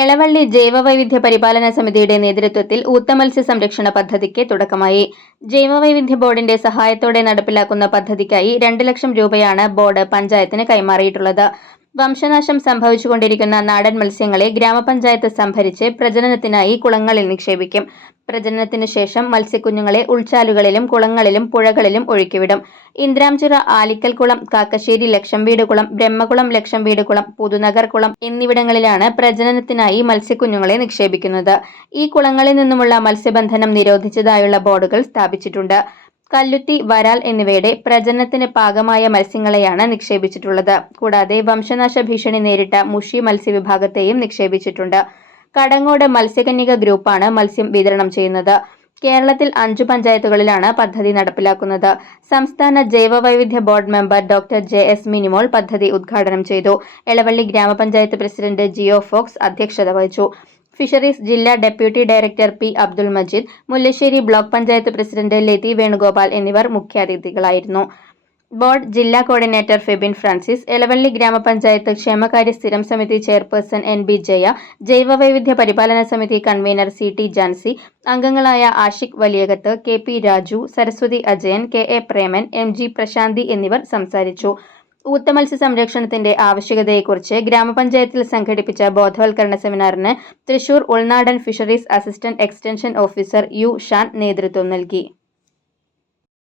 എളവള്ളി ജൈവവൈവിധ്യ പരിപാലന സമിതിയുടെ നേതൃത്വത്തിൽ ഊത്തമത്സ്യ സംരക്ഷണ പദ്ധതിക്ക് തുടക്കമായി. ജൈവവൈവിധ്യ ബോർഡിന്റെ സഹായത്തോടെ നടപ്പിലാക്കുന്ന പദ്ധതിക്കായി രണ്ട് ലക്ഷം രൂപയാണ് ബോർഡ് പഞ്ചായത്തിന് കൈമാറിയിട്ടുള്ളത്. വംശനാശം സംഭവിച്ചുകൊണ്ടിരിക്കുന്ന നാടൻ മത്സ്യങ്ങളെ ഗ്രാമപഞ്ചായത്ത് സംഭരിച്ച് പ്രജനനത്തിനായി കുളങ്ങളിൽ നിക്ഷേപിക്കും. പ്രജനനത്തിന് ശേഷം മത്സ്യക്കുഞ്ഞുങ്ങളെ ഉൾച്ചാലുകളിലും കുളങ്ങളിലും പുഴകളിലും ഒഴുക്കിവിടും. ഇന്ദ്രാംചിറ ആലിക്കൽ കുളം കാക്കശ്ശേരി ലക്ഷംവീട് കുളം ബ്രഹ്മകുളം ലക്ഷംവീട് കുളം പുതുനഗർ കുളം എന്നിവിടങ്ങളിലാണ് പ്രജനനത്തിനായി മത്സ്യക്കുഞ്ഞുങ്ങളെ നിക്ഷേപിക്കുന്നത്. ഈ കുളങ്ങളിൽ നിന്നുമുള്ള മത്സ്യബന്ധനം നിരോധിച്ചതായുള്ള ബോർഡുകൾ സ്ഥാപിച്ചിട്ടുണ്ട്. കല്ലുത്തി വരാൽ എന്നിവയുടെ പ്രജനനത്തിന് പാകമായ മത്സ്യങ്ങളെയാണ് നിക്ഷേപിച്ചിട്ടുള്ളത്. കൂടാതെ വംശനാശ ഭീഷണി നേരിട്ട മുഷി മത്സ്യവിഭാഗത്തെയും നിക്ഷേപിച്ചിട്ടുണ്ട്. കടങ്ങോട് മത്സ്യകന്യക ഗ്രൂപ്പാണ് മത്സ്യം വിതരണം ചെയ്യുന്നത്. കേരളത്തിൽ അഞ്ചു പഞ്ചായത്തുകളിലാണ് പദ്ധതി നടപ്പിലാക്കുന്നത്. സംസ്ഥാന ജൈവവൈവിധ്യ board member doctor J. S. Minimol പദ്ധതി ഉദ്ഘാടനം ചെയ്തു. എളവള്ളി ഗ്രാമപഞ്ചായത്ത് പ്രസിഡന്റ് ജിയോ ഫോക്സ് അധ്യക്ഷത വഹിച്ചു. ഫിഷറീസ് ജില്ലാ deputy director P Abdul Majeed Mullassery block panchayat president Lathi Venugopal എന്നിവർ മുഖ്യാതിഥികളായിരുന്നു. ബോർഡ് ജില്ലാ കോർഡിനേറ്റർ ഫെബിൻ ഫ്രാൻസിസ് എലവള്ളി ഗ്രാമപഞ്ചായത്ത് ക്ഷേമകാര്യ സ്ഥിരം സമിതി ചെയർപേഴ്സൺ എൻ ബി ജയ ജൈവവൈവിധ്യ പരിപാലന സമിതി കൺവീനർ സി ടി ജാൻസി അംഗങ്ങളായ Ashiq Valiyakath K P Raju Saraswathi Ajayan K A Preman M G Prasanthi എന്നിവർ സംസാരിച്ചു. ഊത്തമത്സ്യ സംരക്ഷണത്തിന്റെ ആവശ്യകതയെക്കുറിച്ച് ഗ്രാമപഞ്ചായത്തിൽ സംഘടിപ്പിച്ച ബോധവൽക്കരണ സെമിനാറിന് തൃശൂർ ഉൾനാടൻ fisheries assistant extension officer U Shan നേതൃത്വം നൽകി.